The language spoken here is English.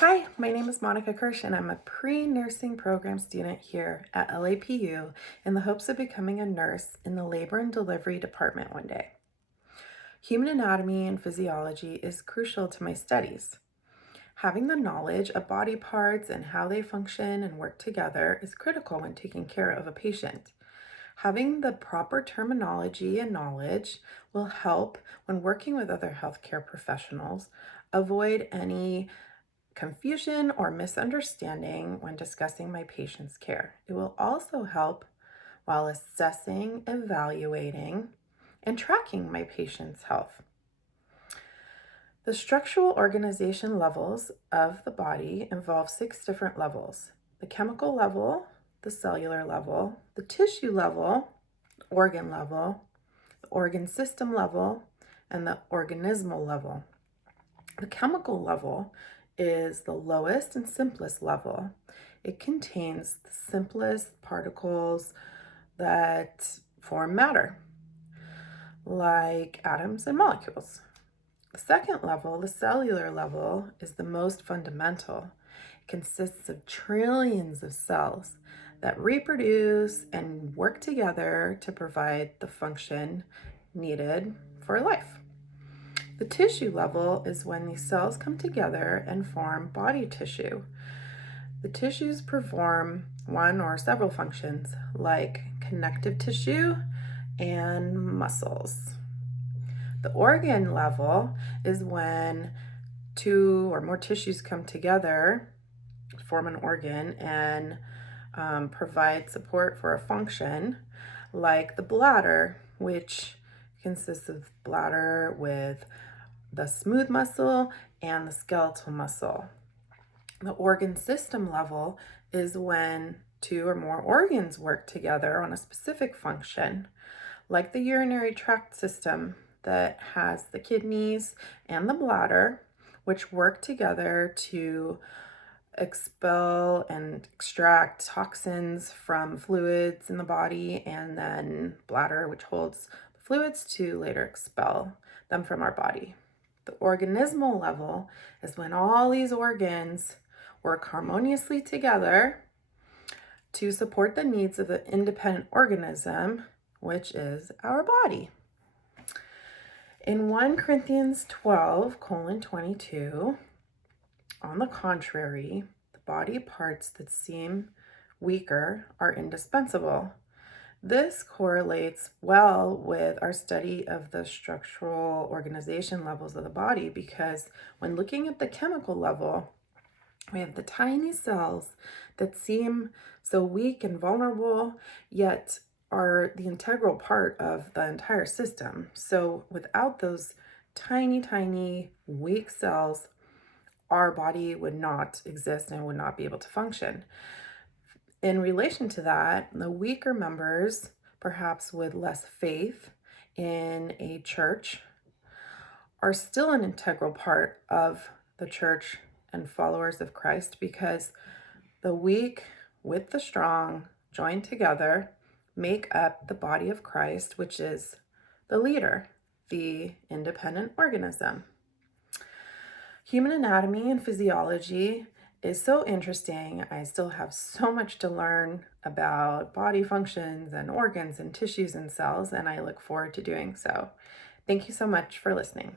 Hi, my name is Monica Kirsch, and I'm a pre-nursing program student here at LAPU in the hopes of becoming a nurse in the labor and delivery department one day. Human anatomy and physiology is crucial to my studies. Having the knowledge of body parts and how they function and work together is critical when taking care of a patient. Having the proper terminology and knowledge will help when working with other healthcare professionals avoid any confusion or misunderstanding when discussing my patient's care. It will also help while assessing, evaluating, and tracking my patient's health. The structural organization levels of the body involve 6 different levels: the chemical level, the cellular level, the tissue level, organ level, the organ system level, and the organismal level. The chemical level is the lowest and simplest level. It contains the simplest particles that form matter, like atoms and molecules. The second level, the cellular level, is the most fundamental. It consists of trillions of cells that reproduce and work together to provide the function needed for life. The tissue level is when these cells come together and form body tissue. The tissues perform one or several functions like connective tissue and muscles. The organ level is when 2 or more tissues come together, form an organ, and provide support for a function, like the bladder, which consists of bladder with the smooth muscle and the skeletal muscle. The organ system level is when 2 or more organs work together on a specific function, like the urinary tract system that has the kidneys and the bladder, which work together to expel and extract toxins from fluids in the body, and then bladder, which holds the fluids to later expel them from our body. The organismal level is when all these organs work harmoniously together to support the needs of the independent organism, which is our body. In 1 Corinthians 12:22, on the contrary, the body parts that seem weaker are indispensable. This correlates well with our study of the structural organization levels of the body, because when looking at the chemical level, we have the tiny cells that seem so weak and vulnerable, yet are the integral part of the entire system. So without those tiny, tiny, weak cells, our body would not exist and would not be able to function. In relation to that, the weaker members, perhaps with less faith in a church, are still an integral part of the church and followers of Christ, because the weak with the strong joined together make up the body of Christ, which is the leader, the independent organism. Human anatomy and physiology is so interesting. I still have so much to learn about body functions and organs and tissues and cells, and I look forward to doing so. Thank you so much for listening.